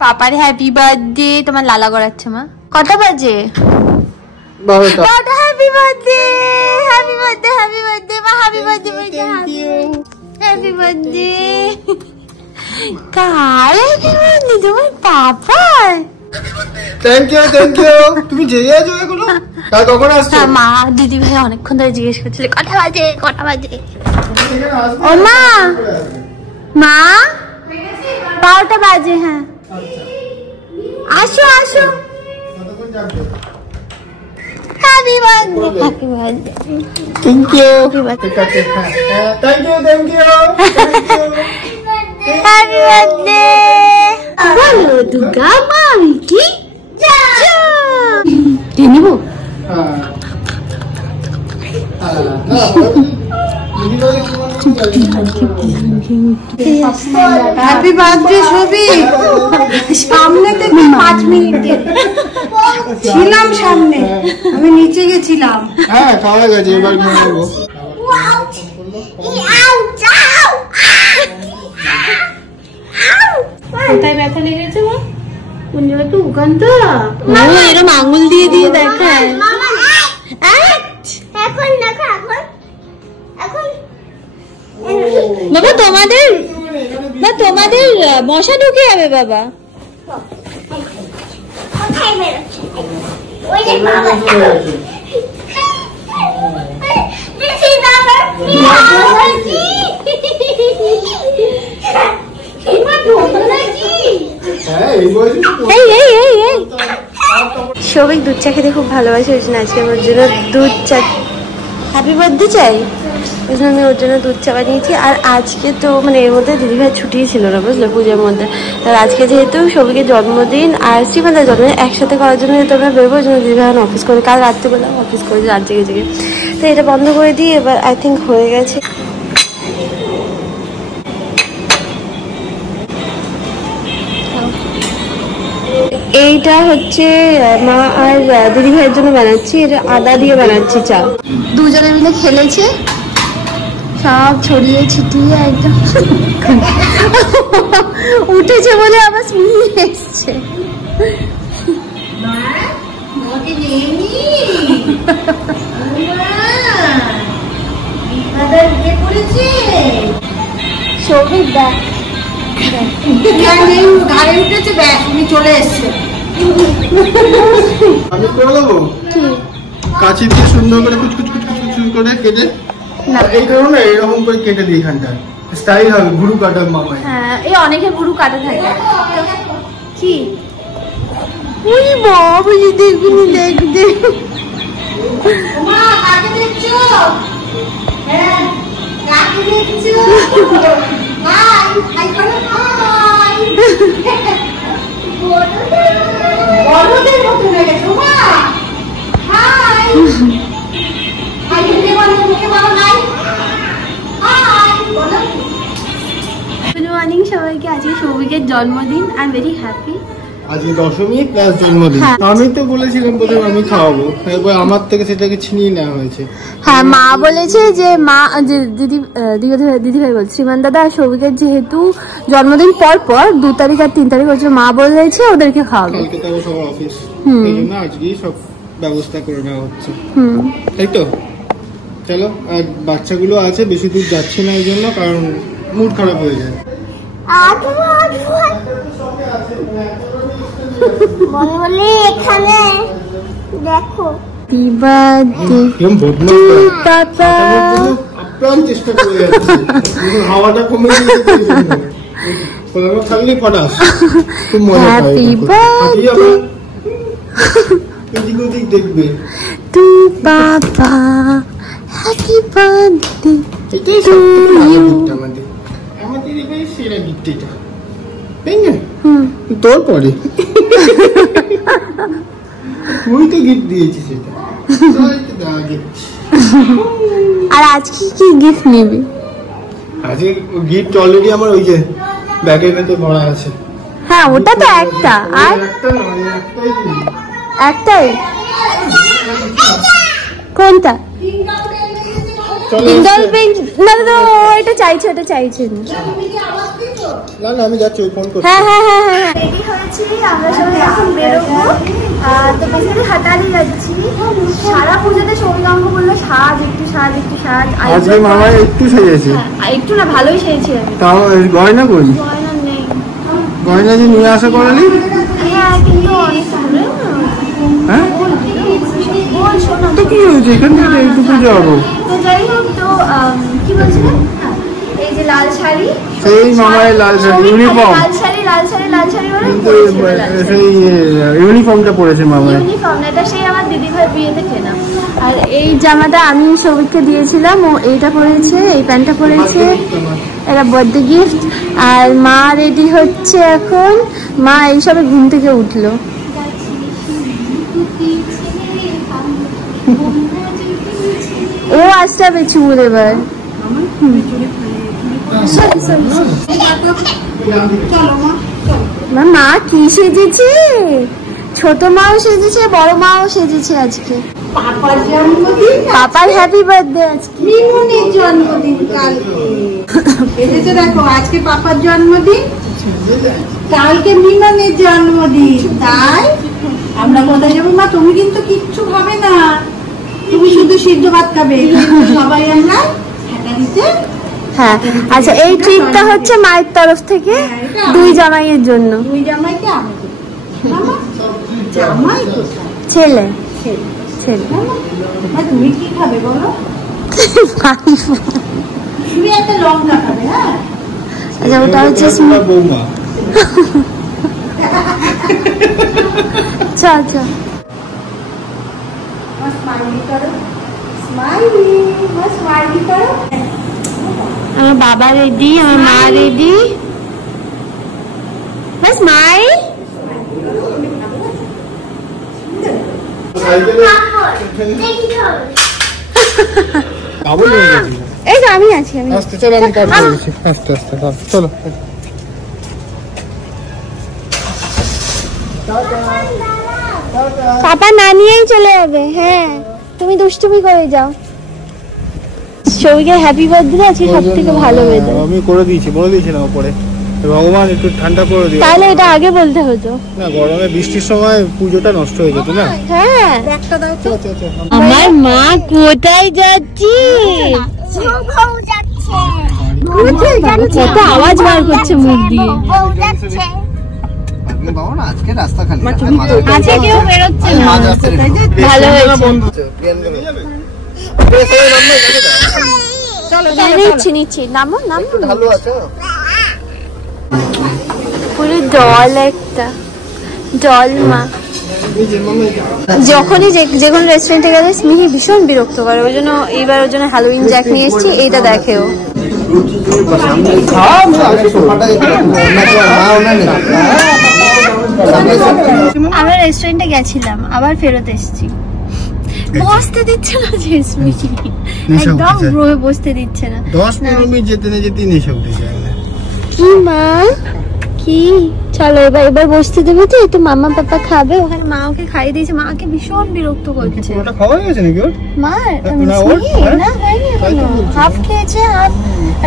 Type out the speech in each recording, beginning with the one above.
পাপার happy birthday. তোমার লালা করাচ্ছে মা। কটা বাজে? 12টা। Happy birthday, happy birthday, happy birthday মা, হ্যাপি বার্থডে বলতে হ্যাপি বার্থডে। কার হ্যাপি বার্থডে? তোমার পাপার। Thank you, thank you. তুমি যেই আছো এখনো? কাল কখন আসছো? মা দিদি ভাই অনেকক্ষণ ধরে জিজ্ঞেস করছিল কটা বাজে, কটা বাজে। ও মা, মা 12টা বাজে। হ্যাঁ আসো আসো। Happy birthday, happy birthday. Thank you, thank you, thank you, happy birthday. বলো দুর্গা মামি কি নিব? হ্যাপি বার্থডে ছবি সামনে থেকে 5 মিনিট ছিলাম সামনে, আমি নিচে গেছিলাম। হ্যাঁ খাওয়া গেছে, এবার ঘুমাবো। কোথায় ব্যথা লেগেছে মা? কোন জায়গায়? তো ওখানটা এরকম আঙুল দিয়ে দিয়ে দেখায়। এখন দেখো, এখন বাবা তোমাদের মশা ঢুকে যাবে বাবা। কোথায় বেরোচ্ছে? ওই যে বাবা, this is our biology. Souvik দুধ চা খেতে খুব ভালোবাসে, ওই জন্য আজকে ওর জন্য দুধ চা, হ্যাপি বার্থডে চাই, ওই জন্য আমি ওর জন্য দুধ চা বানিয়েছি। আর আজকে তো মানে এর মধ্যে দিদিভাই ছুটি ছিল না বুঝলে, পুজোর মধ্যে। তার আজকে যেহেতু সৌভিকের জন্মদিন আর শ্রীমান্তার জন্মদিন একসাথে করার জন্য যেহেতু আমরা বেরোবো, ওই জন্য দিদিভাই এখন অফিস করে, কাল রাত্রিবেলা অফিস করেছে রাত জেগে জেগে, তো এটা বন্ধ করে দিই। এবার আই থিঙ্ক হয়ে গেছে। এইটা হচ্ছে মা আর দিদি ভাইয়ের জন্য বানাচ্ছি, এটা আদা দিয়ে বানাচ্ছি চা। দুজনে মিলে খেলেছে, সব ছড়িয়ে ছিটিয়ে একদম উঠেছে বলে আবার স্মৃতি এসছে। সৌভিক দেখ গাড়ি উঠেছে, ব্যাস উনি চলে এসছে। আমি করে দেবো কাঁচি দিয়ে সুন্দর করে কুচকুচ কুচকুচ করে কেটে না, এই ধরো না, এরকম করে কেটে দিই, এখানটা স্টাইল হবে গুরু কাটা মামাই। হ্যাঁ এই অনেকে গুরু কাটা থাকে কি। ওই বাবা দেখুন দেখতে মা কাকে দেখছো? হ্যাঁ কাকে দেখছো? হাই হাই করো, হাই। বড়দের মতো হয়ে গেছো মা। হাই হাই দিতে বলো, মুখে বলো হাই। হাই বলো। গুড মর্নিং সবাইকে। আজকে সৌভিকের জন্মদিন, আই এম ভেরি হ্যাপি। আজকে দশমী প্লাস জন্মদিন। আমি তো বলেছিলাম প্রথমে আমি খাওয়াবো, তারপর আমার থেকে সেটাকে ছিনিয়ে নেওয়া হয়েছে। হ্যাঁ মা বলেছে যে মা দিদি ভাই বলছে শ্রীমান দাদা আর সৌভিকের যেহেতু জন্মদিন পর পর 2 তারিখ আর 3 তারিখ হচ্ছে, মা বলেছে ওদেরকে খাওয়াবে। কালকে তো সব অফিস, এই জন্য আজকেই সব ব্যবস্থা করে নেওয়া হচ্ছে, তাই তো। চলো, আর বাচ্চাগুলো আছে, বেশি দূর যাচ্ছে না এই জন্য, কারণ মুড খারাপ হয়ে যায়। বলে এখানে দেখো আপ্রাণ চেষ্টা করে যাচ্ছে, হাওয়াটা কমে গেছে, থাকলে ফটাস খুব মজা পায়। এদিক ওদিক দেখবে টু বাবা, হ্যাপি বার্থডে এটাই সবথেকে ভালো গিফট আমাদের এবারে সেরা গিফট এটা, তাই না? তোর পরে তুই তো গিফট দিয়েছিস এটা। আর আজকে কি গিফট নিবি? আজকে গিফট অলরেডি আমার ওই যে ব্যাগের ভেতর ভরা আছে। হ্যাঁ ওটা তো একটা, আর একটাই। কোনটা? Single pen? না এটা চাইছে, ওটা চাইছে। না না আমি যাচ্ছি, ওই ফোন করছি। হ্যাঁ হ্যাঁ হ্যাঁ হ্যাঁ রেডি হয়েছি, আমরা সবাই এখন বেরোবো। তো বেসিক্যালি হাটালি যাচ্ছি। সারা পুজোতে সৌরঙ্গ বললো সাজ একটু সাজ একটু সাজ। আজকে মামা একটু সেজেছে। একটু না, ভালোই সেজেছি আমি। তাও গয়না কই? গয়না নেই। গয়না যে নিয়ে আসা করালি? হ্যাঁ কিন্তু অনেক দূরে। হ্যাঁ বল শোনো তো কি হয়েছে, এখান থেকে এইটুকু যাবো। তো যাই হোক, তো কি বলছিলেন? এই যে লাল শাড়ি, সেই মামার লাল শাড়ি ইউনিফর্ম, লাল শাড়ি লাল শাড়ি লাল শাড়ি বলে কিন্তু সেই ইউনিফর্মটা পরেছে মামা। ইউনিফর্ম এটা সেই আমার দিদি ভাই বিয়েতে কেনা। আর এই জামাটা আমি সৌভিককে দিয়েছিলাম, ও এইটা পরেছে, এই প্যান্টটা পরেছে, এটা বার্থডে গিফট। আর মা রেডি হচ্ছে এখন, মা এইসবে ঘুম থেকে উঠলো। ও আসতে হবে চুল এবার। মা কি সেজেছে, ছোট মাও সেজেছে, বড় মাও সেজেছে আজকে। পাপার জন্মদিন, পাপার হ্যাপি বার্থডে আজকে। মিমনের জন্মদিন কালকে। এসেছে দেখো, আজকে পাপার জন্মদিন, কালকে মিমনের জন্মদিন। তাই আমরা কোথায় যাবো? মা তুমি কিন্তু কিচ্ছু খাবে না, তুমি শুধু সিদ্ধ ভাত খাবে। কিন্তু সবাই আমরা হাটারিতে। হ্যাঁ আচ্ছা, এই ট্রিপটা হচ্ছে মায়ের তরফ থেকে দুই জামাইয়ের জন্য। দুই জামাইকে আমাদের জামাই কোথায়? ছেলে ছেলে মা তুমি কি খাবে বলো? তুমি একটা লঙ্কা খাবে। হ্যাঁ আচ্ছা, ওটা হচ্ছে বৌমা। আচ্ছা আচ্ছা, স্মাইলি করো, স্মাইলি, স্মাইলি করো। আমার বাবা রেডি, আমার মা রেডি, বাস মাই। এই তো আমি আছি, আমি আস্তে চলো, আমি কাজ করছি। আস্তে আস্তে চলো। পাপা না নিয়েই চলে যাবে। হ্যাঁ তুমি দুষ্টুমি করে যাও। সৌভিকের হ্যাপি বার্থডে আজকে সব থেকে ভালো ওয়েদার। আমি করে দিয়েছি, বলে দিয়েছিলাম উপরে, ভগবান একটু ঠান্ডা করে দিও। তাহলে এটা আগে বলতে হতো না, গরমে বৃষ্টির সময় পুজোটা নষ্ট হয়ে যেত না। হ্যাঁ। একটা দাও তো। আমার মা কোথায় যাচ্ছি? বউ যাচ্ছে, কত আওয়াজ বার করছে মুখ দিয়ে। বউ যাচ্ছে। আজকে রাস্তা খালি, আজকে কেউ বেরোচ্ছে না, ভালো হয়েছে। নিচ্ছি নিচ্ছি, নামো নামো। ভালো আছে পুরো ডল, একটা ডল মা। যখনই যে কোনো রেস্টুরেন্টে গেলে স্মিহি ভীষণ বিরক্ত করে, ওই জন্য এইবার ওর জন্য হ্যালোউইন জ্যাক নিয়ে এসেছি, এইটা দেখেও। আমরা রেস্টুরেন্টে গেছিলাম, আবার ফেরত এসেছি। বসতে দিচ্ছে না যে স্মিহি, একদম রোয়ে বসতে দিচ্ছে না। 10-15 মিনিট যেতে না যেতে নেশা উঠে যায়। কি মা কি, চলো এবার বসতে দেবে তো, একটু মামা পাপা খাবে। ওখানে মা ওকে খাইয়ে দিয়েছে, মাকে ভীষণ বিরক্ত করছে। ওটা খাওয়া হয়ে গেছে নাকি ওর? মা না, ওর না হয়নি এখনো, হাফ খেয়েছে, হাফ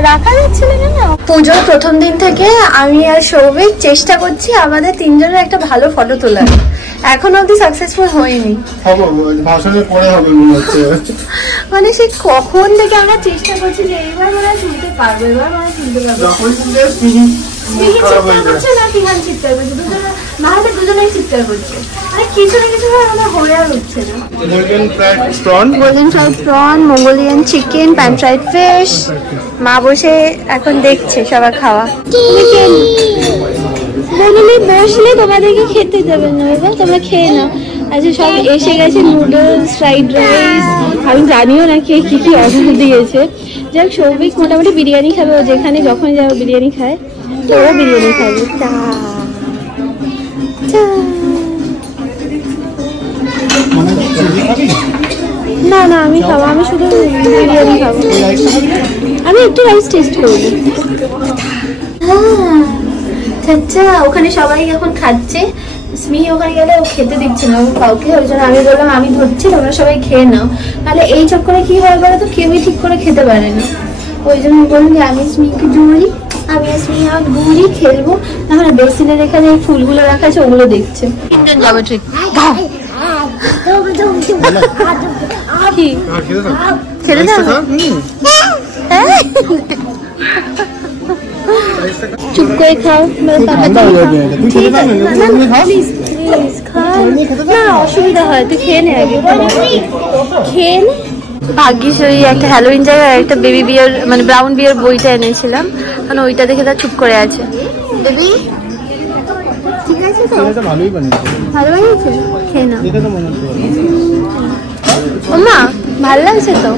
রাখা যাচ্ছিল না। পুজোর প্রথম দিন থেকে আমি আর সৌভিক চেষ্টা করছি আমাদের তিনজনের একটা ভালো ফটো তোলার, এখন অব্দি সাকসেসফুল হয়নি। ভাষণের পরে হবে মনে হচ্ছে। মানে সে কখন থেকে আমরা চেষ্টা করছি যে এইবার মনে হয় তুলতে পারবো, এবার মনে হয় তুলতে পারবো। চিৎকার করছে না, তিহান চিৎকার করছে, মাহাতে দুজনেই চিৎকার করছে, মানে কিছু না কিছু আমাদের হয়ে আর উঠছে না। Golden fried prawn, Mongolian chicken, pan fried fish. মা বসে এখন দেখছে সবার খাওয়া। বললি বসলে তোমাদেরকে খেতে দেবে না বাবা, তোমরা খেয়ে নাও। আচ্ছা সব এসে গেছে, নুডলস, ফ্রাইড রাইস, আমি জানিও না কে কি কি অর্ডার দিয়েছে। যাক সৌভিক মোটামুটি বিরিয়ানি খাবে, ও যেখানে যখন যাবে বিরিয়ানি খায়, তো ও বিরিয়ানি খাবে। না না আমি খাবো, আমি শুধু বিরিয়ানি খাবো, আমি একটু রাইস টেস্ট করবো। আচ্ছা ওখানে সবাই এখন খাচ্ছে, স্মিহি ওখানে গেলে ও খেতে দিচ্ছে না কাউকে, ওই জন্য আমি বললাম আমি ধরছি, তোমরা সবাই খেয়ে নাও। তাহলে এই চক্করে কি হয় বলো তো, কেউই ঠিক করে খেতে পারে না, ওই জন্য বললাম যে আমি স্মিহিকে ধরি, আমি আর স্নেহা ঘুরি খেলবো। এখন বেসিনের এখানে এই ফুলগুলো রাখা আছে, ওগুলো দেখছে। তিনজন যাবো ঠিক ছেড়ে দাও। চুপ করে খাও, না অসুবিধা হয়, তুই খেয়ে নে আগে, খেয়ে নে। ভাগ্যিস ওই একটা হ্যালোইন জায়গায় একটা বেবি বিয়ার মানে ব্রাউন বিয়ার বইটা এনেছিলাম, কারণ ওইটা দেখে তার চুপ করে আছে। বেবি ঠিক আছে তো? ভালোই বানিয়েছে, ভালো বানিয়েছে, খেয়ে নাও। ওমা ভালো লাগছে তো?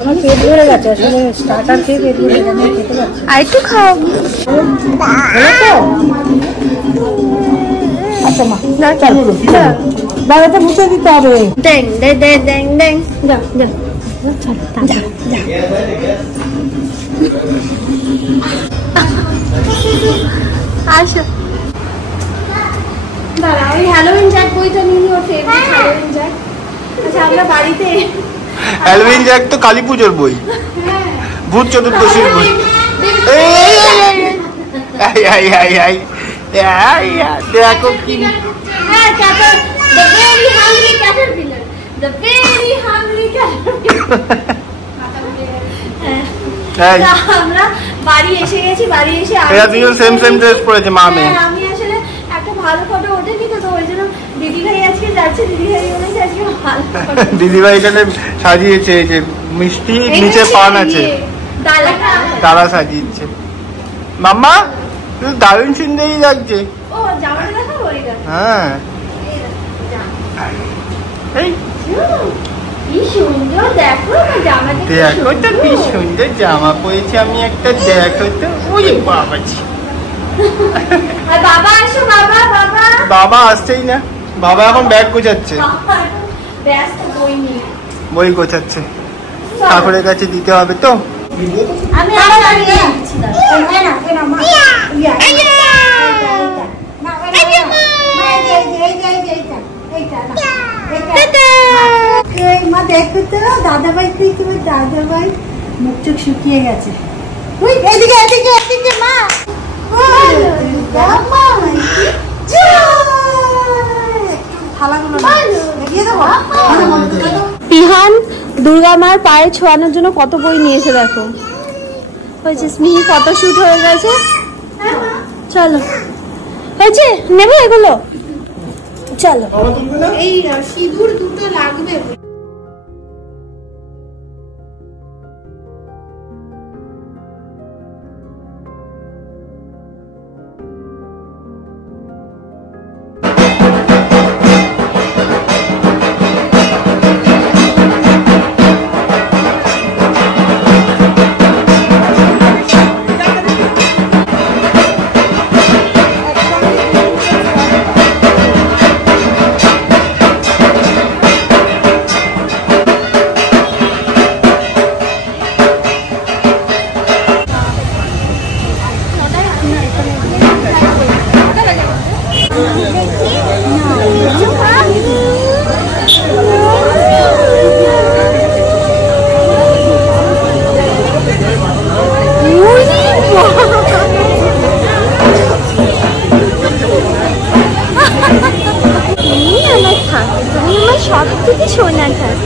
আমার পেট ভরে গেছে, আসলে স্টার্টার খেয়ে পেট ভরে গেছে, খেতে পারছি। আর একটু খাও। আচ্ছা মা, বাবাটা মুছে দিতে হবে। দেন দে দে দেন দেন, যা যা যা যা। আসো দাঁড়া, ওই হ্যালোইন জ্যাক বইটা নিয়ে ওর ফেভারিট হ্যালোইন জ্যাক। আচ্ছা আমরা বাড়িতে হ্যালোইন জ্যাক তো কালী পুজোর বই, ভূত চতুর্দশীর বই। দেখো কি হ্যাঁ, cater the very hungry Caterpillar, the very hungry Caterpillar. আমরা বাড়ি এসে গেছি, বাড়ি এসে এরা দুজন সেম সেম ড্রেস পরেছে মা মেয়ে। আমি আসলে একটা ভালো ফটো ওঠেনি তো, ওই জন্য দিদি ভাই আজকে যাচ্ছে, দিদি ভাই বলেছে আজকে ভালো ফটো। দিদি ভাই এখানে সাজিয়েছে, যে মিষ্টি নিচে পান আছে, তারা সাজিয়েছে। মাম্মা দারুণ সুন্দরই লাগছে। ও জামাটা দেখাবো এটা? হ্যাঁ এই কি সুন্দর, দেখো জামাটা দেখো তো কি সুন্দর জামা পরেছি আমি একটা, দেখো তো। ওই বাবা, আর বাবা আসো, বাবা বাবা বাবা আসছেই না, বাবা এখন ব্যাগ গোছাচ্ছে, ব্যস্ত বই নিয়ে বই গোছাচ্ছে, ঠাকুরের কাছে দিতে হবে তো। আমি আবার আগে যাচ্ছি না। মা দেখো তো দাদাভাই, তোমার দাদাভাই মুখ চোখ শুকিয়ে গেছে। এদিকে এদিকে এদিকে মা, পিহান দুর্গা মার পায়ে ছোঁয়ানোর জন্য কত বই নিয়েছে দেখো। হয়েছে স্মিহি, ফটোশুট হয়ে গেছে। চলো হয়েছে, নেবে এগুলো, চলো। এই সিঁদুর দুটো লাগবে। সব থেকে সোনা থাক।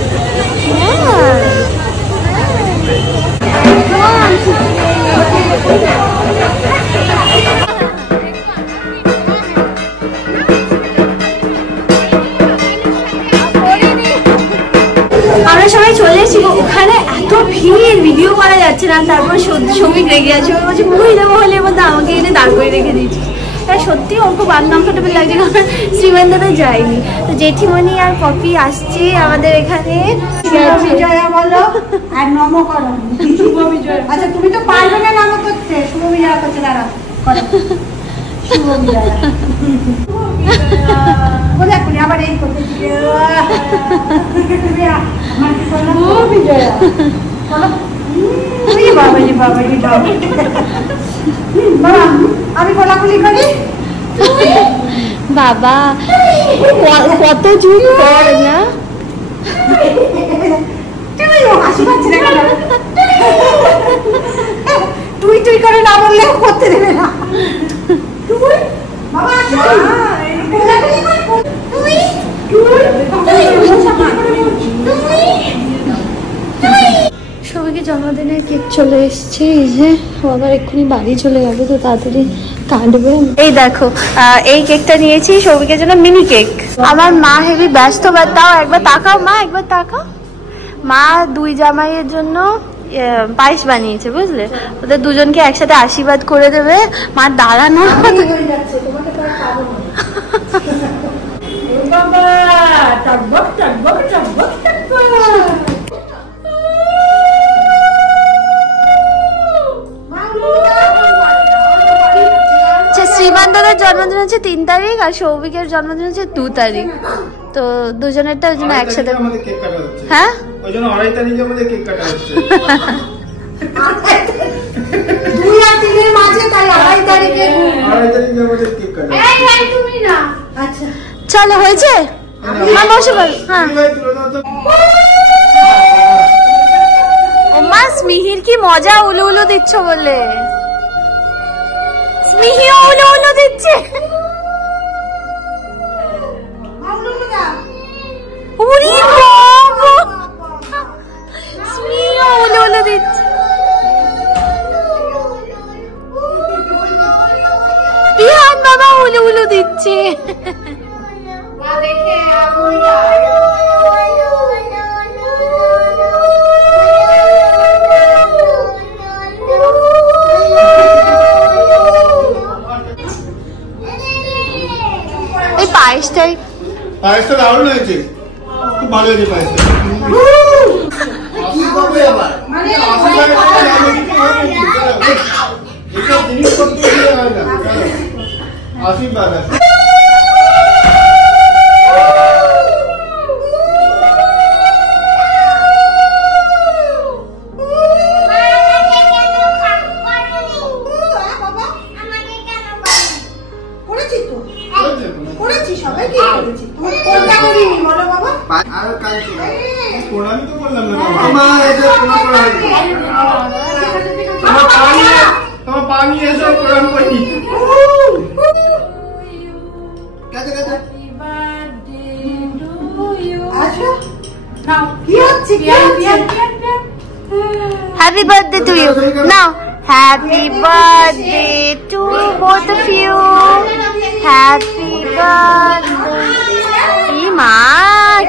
আমরা সবাই চলে এসেছি, ওখানে এত ভিড় ভিডিও করা যাচ্ছে না। তারপর শ্রমিক রেগে আছে, ওই বলছে মহিলা মহলের মধ্যে আমাকে এনে দাঁড় করে রেখে দিয়েছি। তাই সত্যি ওর খুব আনকমফোর্টেবল লাগছে, কারণ শ্রীমন্দিরে যাইনি। তো জেঠিমণি আর পপি আসছে আমাদের এখানে। বিজয়া বলো আর নম করো। আচ্ছা তুমি তো পারবে না নম করতে, শুভ বিজয়া করতে, দাঁড়াও শুভ বিজয়া। বলে আপনি আবার এই করতে বিজয়া বাবাজি বাবাজি বাবা, আমি কোলাকুলি করি। বাবা কত যুগ পর না, তুই তুই করে না বললেও করতে দেবে না। তুই বাবা সবাইকে জন্মদিনের কেক চলে এসছে, এই যে আবার এক্ষুনি বাড়ি চলে যাবে, তো তাড়াতাড়ি কাটবে। এই দেখো এই কেকটা নিয়েছি সৌভিকের জন্য, মিনি কেক। আমার মা হেভি ব্যস্ত, বা তাও একবার তাকাও মা, একবার তাকাও। মা দুই জামাইয়ের জন্য পায়েস বানিয়েছে, বুঝলে, ওদের দুজনকে একসাথে আশীর্বাদ করে দেবে। মা দাঁড়ানো শ্রীমান্তাদের জন্মদিন হচ্ছে 3 তারিখ আর সৌভিকের জন্মদিন হচ্ছে 2 তারিখ, তো দুজনেরটা ওই জন্য একসাথে। হ্যাঁ ওই জন্য 2.5 তারিখে আমাদের কেক কাটা হচ্ছে। 2 আর 3 এর মাঝে, তাই 2.5 তারিখে। 2.5 তারিখে আমাদের কেক কাটা। এই তুমি না। আচ্ছা চলো হয়েছে, মা বসে বল। হ্যাঁ ও মা, স্মিহির কি মজা, উলু উলু দিচ্ছ বলে। স্মিহিও উলু উলু দিচ্ছে। উরি বাবা, স্মিহিও উলু উলু দিচ্ছে। বিহান বাবা উলু উলু দিচ্ছে। এই পায়েসটাই, পায়েসটা দারুণ হয়েছে, খুব ভালো হয়েছে পায়েসটা। কি করবে আবার মানে এইসব জিনিসপত্র দিয়ে হয় না, আশীর্বাদ আছে। Happy birthday to you. Now, happy birthday to both of you. Happy birthday. কি মা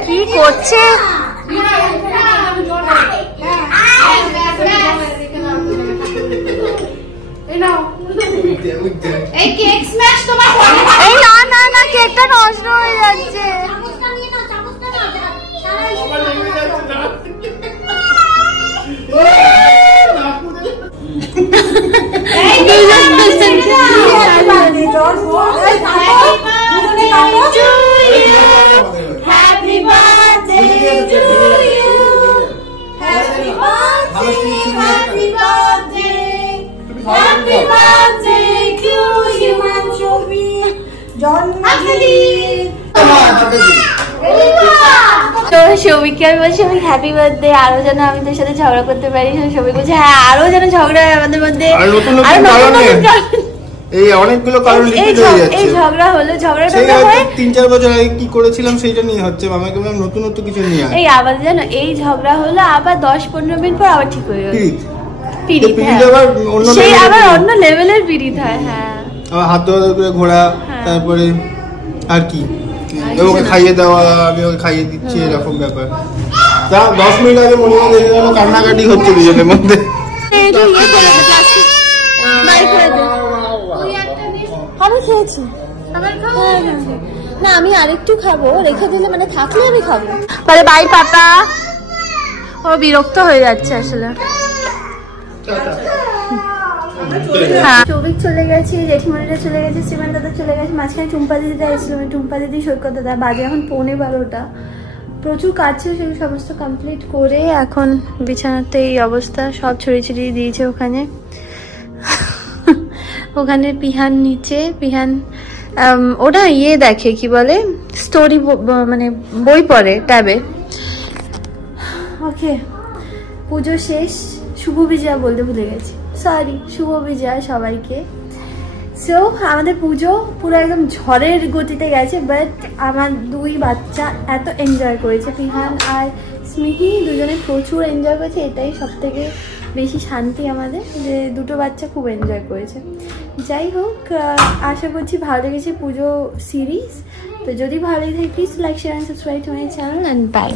কি করছে? এই কেক স্ম্যাশ তোমার, এই না না না, কেকটা নষ্ট হয়ে যাচ্ছে। Happy birthday to you. Happy birthday, happy birthday, happy birthday to you and Shobi. জন্মদিন। তো সৌভিককে আমি বলছি আমি হ্যাপি বার্থডে, আরো যেন আমি তোর সাথে ঝগড়া করতে পারি। সৌভিক বলছে হ্যাঁ আরো যেন ঝগড়া হয় আমাদের মধ্যে, এই অনেকগুলো কারণ রিপিট হয়ে যাচ্ছে। এই ঝগড়া হলো, ঝগড়াটা হয় 3-4 বছর আগে কি করেছিলাম সেইটা নিয়ে হচ্ছে, মামাকে বললাম নতুন নতুন কিছু নিয়ে এই আবার জানো এই ঝগড়া হলো, আবার 10-15 মিনিট পর আবার ঠিক হয়ে গেল। পিরিত সেই আবার অন্য লেভেলের পিরিত হয়। হ্যাঁ আবার হাত ধরা করে ঘোরা, তারপরে আর কি ওকে খাইয়ে দেওয়া, আমি ওকে খাইয়ে দিচ্ছি, এরকম ব্যাপার। তা 10 মিনিট আগে মনে হয় দেখে গেল কান্নাকাটি হচ্ছে দুজনের মধ্যে। আমি খেয়েছি, না আমি আরেকটু খাবো, রেখে দিলে মানে থাকলে আমি খাবো। বলে বাই পাপা, ও বিরক্ত হয়ে যাচ্ছে আসলে। সৌভিক চলে গেছে, জেঠিমণিরা চলে গেছে, শ্রীমান দাদা চলে গেছে, মাঝখানে টুম্পা দিদিটা এসেছিল, টুম্পা দিদি সৈকত দাদা। বাজে এখন 11:15। প্রচুর কাজ ছিল, সেগুলো সমস্ত কমপ্লিট করে এখন বিছানাতে এই অবস্থা, সব ছড়িয়ে ছিটিয়ে দিয়েছে ওখানে। ওখানে পিহান নিচে, পিহান ওটা ইয়ে দেখে কি বলে স্টোরি, মানে বই পড়ে ট্যাবে। ওকে পুজো শেষ, শুভ বিজয়া বলতে ভুলে গেছি, সরি, শুভ বিজয়া সবাইকে। সো আমাদের পুজো পুরো একদম ঝড়ের গতিতে গেছে, বাট আমার 2 বাচ্চা এত এনজয় করেছে, তিহান আর স্মিহি দুজনে প্রচুর এনজয় করেছে। এটাই সব থেকে বেশি শান্তি আমাদের, যে দুটো বাচ্চা খুব এনজয় করেছে। যাই হোক, আশা করছি ভালো লেগেছে পুজো সিরিজ। তো যদি ভালোই থাকে please like share and subscribe to my channel, and by.